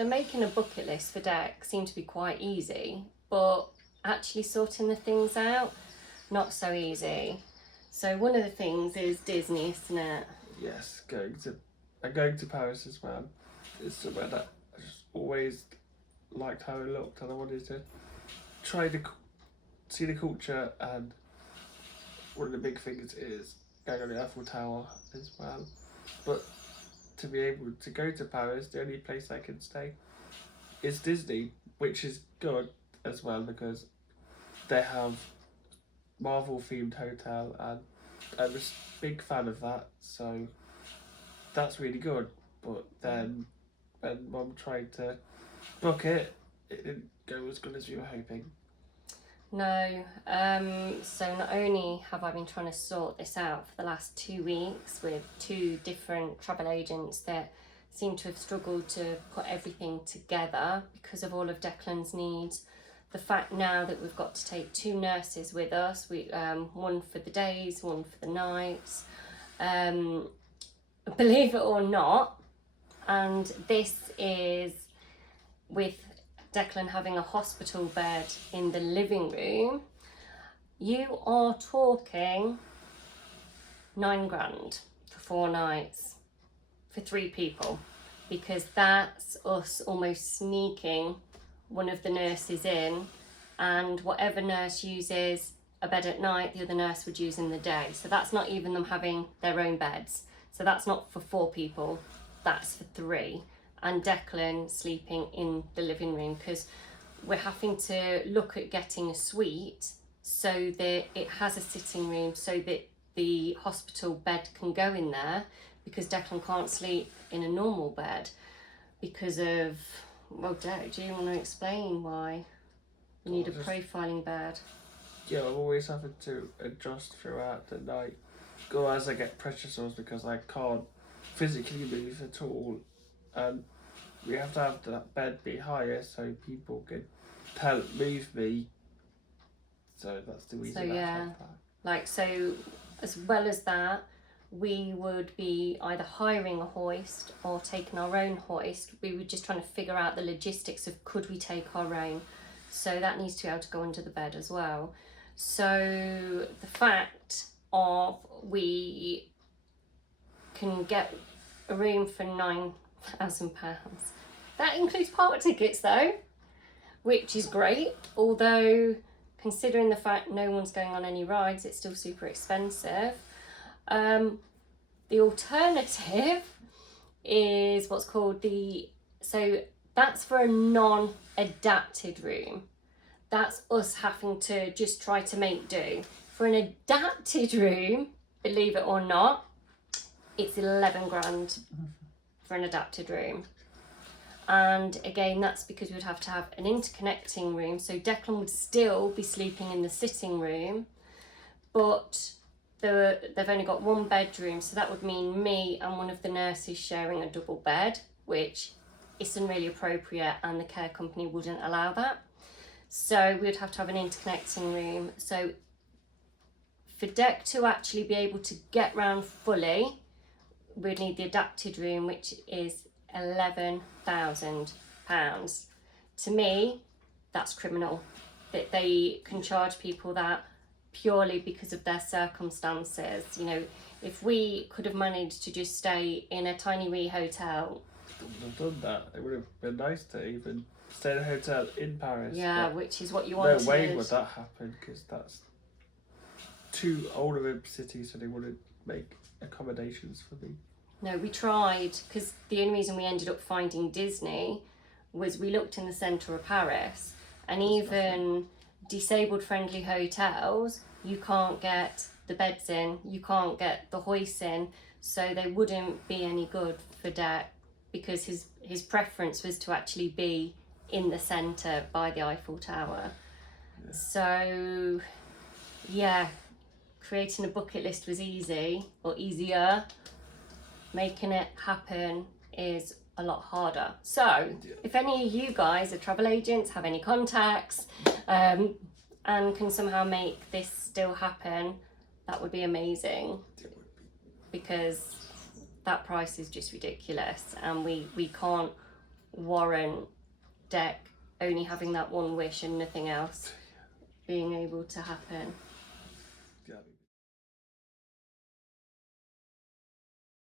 So making a bucket list for Deck seemed to be quite easy, but actually sorting the things out, not so easy. So one of the things is Disney, isn't it? Yes, going to Paris as well. It's somewhere that I just always liked how it looked, and I wanted to try to see the culture. And one of the big things is going on the Eiffel Tower as well. But to be able to go to Paris, the only place I can stay is Disney, which is good as well because they have Marvel themed hotel, and I'm a big fan of that, so that's really good. But then when Mum tried to book it, it didn't go as good as we were hoping. No, so not only have I been trying to sort this out for the last 2 weeks with 2 different travel agents that seem to have struggled to put everything together because of all of Declan's needs. The fact now that we've got to take 2 nurses with us, one for the days, one for the nights. Believe it or not, and this is with Declan having a hospital bed in the living room, you are talking £9,000 for 4 nights for 3 people, because that's us almost sneaking one of the nurses in, and whatever nurse uses a bed at night, the other nurse would use in the day. So that's not even them having their own beds. So that's not for 4 people, that's for 3. And Declan sleeping in the living room, because we're having to look at getting a suite so that it has a sitting room so that the hospital bed can go in there, because Declan can't sleep in a normal bed because of, well, Dec, do you want to explain why you need a profiling bed? Yeah, I'm always having to adjust throughout the night. Go as I get pressure sores because I can't physically move at all. And we have to have that bed be higher so people can move me. So that's the reason. So yeah, like, so as well as that, we would be either hiring a hoist or taking our own hoist. We were just trying to figure out the logistics of could we take our own. So that needs to be able to go under the bed as well. So the fact of we can get a room for £9,000. That includes park tickets though, which is great. Although considering the fact no one's going on any rides, it's still super expensive. The alternative is what's called so that's for a non-adapted room. That's us having to just try to make do. For an adapted room, believe it or not, it's £11,000 for an adapted room. And again, that's because we would have to have an interconnecting room. So Declan would still be sleeping in the sitting room, but they've only got 1 bedroom. So that would mean me and one of the nurses sharing a double bed, which isn't really appropriate, and the care company wouldn't allow that. So we would have to have an interconnecting room. So for Dec to actually be able to get round fully, we'd need the adapted room, which is £11,000. To me, that's criminal that they can charge people that purely because of their circumstances. You know, if we could have managed to just stay in a tiny wee hotel, they wouldn't have done that. It would have been nice to even stay in a hotel in Paris. Yeah, which is what you wanted. No way would that happen, because that's too old of a city, so they wouldn't make accommodations for me. No, we tried, because the only reason we ended up finding Disney was we looked in the centre of Paris, and even disabled friendly hotels, you can't get the beds in, you can't get the hoists in, so they wouldn't be any good for Dec, because his preference was to actually be in the centre by the Eiffel Tower. Yeah. So yeah, creating a bucket list was easy, or easier. Making it happen is a lot harder. So if any of you guys are travel agents, have any contacts, and can somehow make this still happen, that would be amazing, because that price is just ridiculous, and we can't warrant Deck only having that one wish and nothing else being able to happen. Yeah.